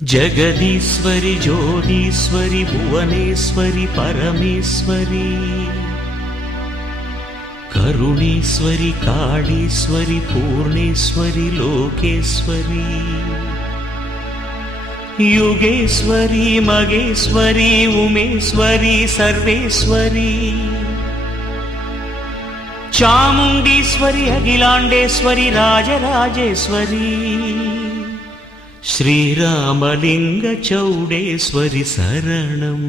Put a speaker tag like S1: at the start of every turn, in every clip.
S1: జగదీశ్వరి జ్యోతీశ్వరి భువనేశ్వరి పరమేశ్వరి కరుణేశ్వరి కాళీశ్వరి పూర్ణేశ్వరి లోకేశ్వరి యుగేశ్వరి మగేశ్వరి ఉమేశ్వరి సర్వేశ్వరి చాముండీశ్వరి అఖిలాండేశ్వరి రాజరాజేశ్వరి శ్రీరామలింగ చౌడేశ్వరి శరణం.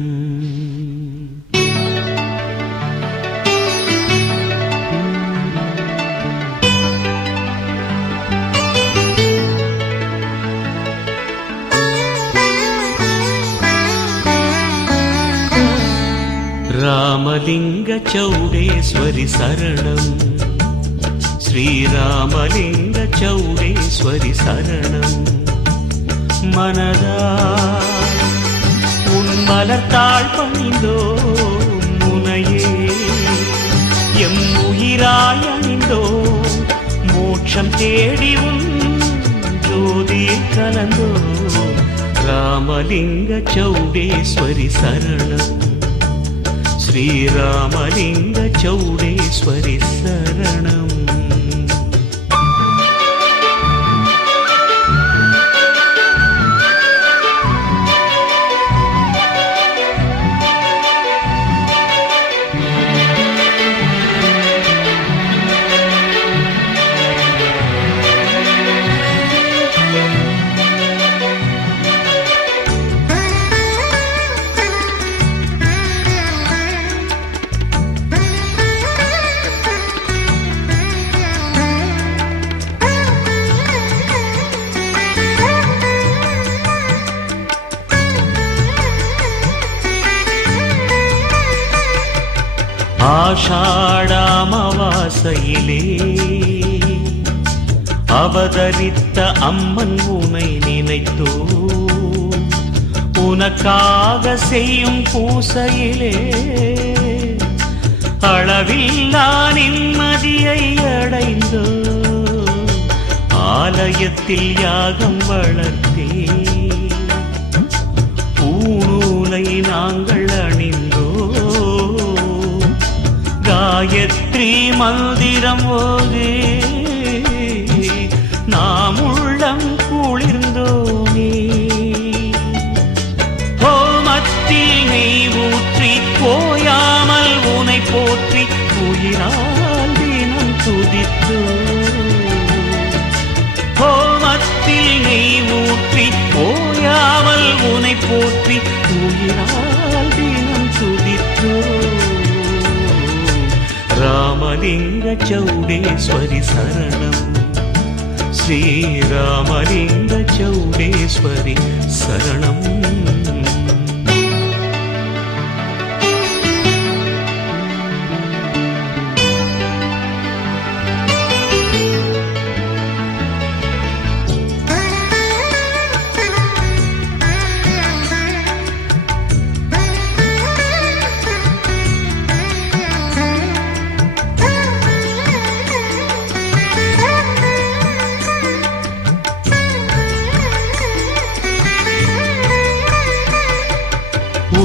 S1: రామలింగ చౌడేశ్వరి శరణం. శ్రీరామలింగ చౌడేశ్వరి శరణం. மனதா உன் மலர்த்தாள் பணிந்தோ முனையே எம் உயிராய் அணிந்தோ மோட்சம் தேடி உன் ஜோதியில் கலந்தோ ராமலிங்க சௌடேஸ்வரி சரணம் ஸ்ரீராமலிங்க சௌடேஸ்வரி ஆஷாடாமவாசையிலே அவதரித்த அம்மன் உனை நினைத்தோ? உனக்காக செய்யும் பூசையிலே அளவில்லா நிம்மதியை அடைந்தோ? ஆலயத்தில் யாகம் வளர்த்தே மந்திரம் ஓது நாம் உள்ளம் குளிர்ந்தோமே ஹோமத்தில் நெய் ஊற்றி போயாமல் உனை போற்றி உயிரால் தினம் துதித்தோ. ஹோமத்தில் நெய் ஊற்றி போயாமல் உனை போற்றி உயிரால் தினம் రామలింగ చౌడేశ్వరి శరణం. శ్రీరామలింగ చౌడేశ్వరి శరణం.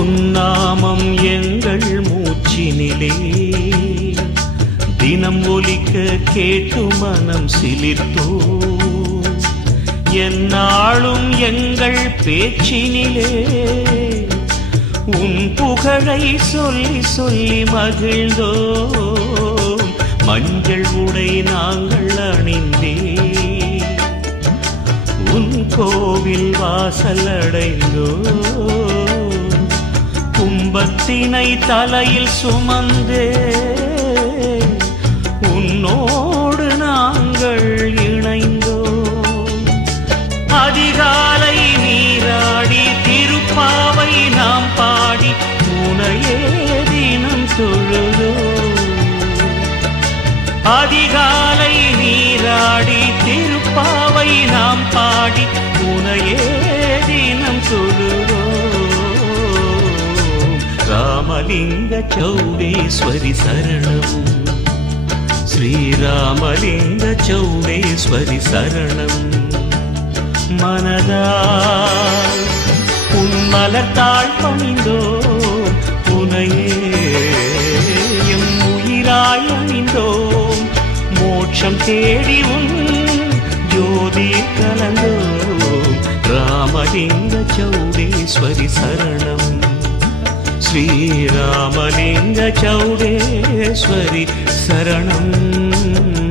S1: உன்னாமம் எங்கள் மூச்சினிலே. தினம் ஒலிக்க கேட்டு மனம் சிலிர்த்தோ. என்னாளும் எங்கள் பேச்சினிலே. உன் புகழை சொல்லி சொல்லி மகிழ்ந்தோ மஞ்சள் உடை நாங்கள் அணிந்தே. உன் கோவில் வாசல் அடைந்தோ இன்பத்தினை தலையில் சுமந்தே. உன்னோடு நாங்கள் ராமலிங்க சௌடேஸ்வரி சரணம். ஸ்ரீராமலிங்க சௌடேஸ்வரி சரணம். மனதா மலர்த்தாள் பணிந்தோ புனையே எம் உயிராய் அணிந்தோம் மோட்சம் தேடி உன் ஜோதி கலந்தோம் ராமலிங்க சௌடேஸ்வரி சரணம். श्रीरामलिङ्गचौडेश्वरि शरणम्